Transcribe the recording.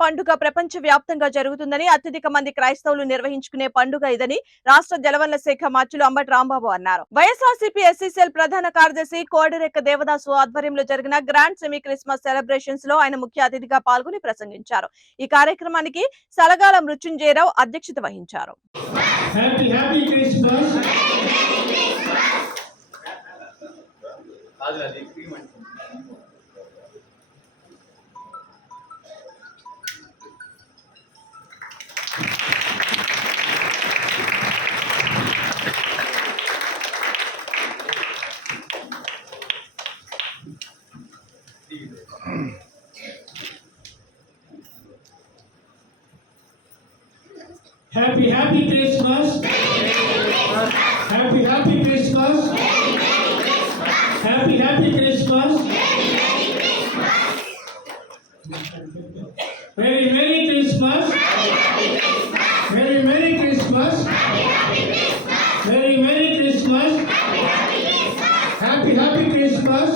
పండుగ ప్రపంచ వ్యాప్తంగా జరుగుతుందని అత్యధిక మంది క్రైస్తవులు నిర్వహించుకునే పండుగ ఇదని రాష్ట్ర జలవనరుల శాఖ మంత్రులు అంబటి రాంబాబు అన్నారు. వైఎస్ఆర్సీపీ ఎస్సీసీఎల్ ప్రధాన కార్యదర్శి కోడిరెక్క దేవదాసు ఆధ్వర్యంలో జరిగిన గ్రాండ్ సెమీ క్రిస్మస్ సెలబ్రేషన్స్లో ఆయన ముఖ్య అతిథిగా పాల్గొని ప్రసంగించారు. ఈ కార్యక్రమానికి సలగాల మృత్యుంజయరావు అధ్యక్షత వహించారు. హ్యాపీ హ్యాపీ క్రిస్మస్ కాదు అది happy happy Christmas happy happy Christmas happy happy Christmas very merry Christmas very merry Christmas very merry Christmas happy happy Christmas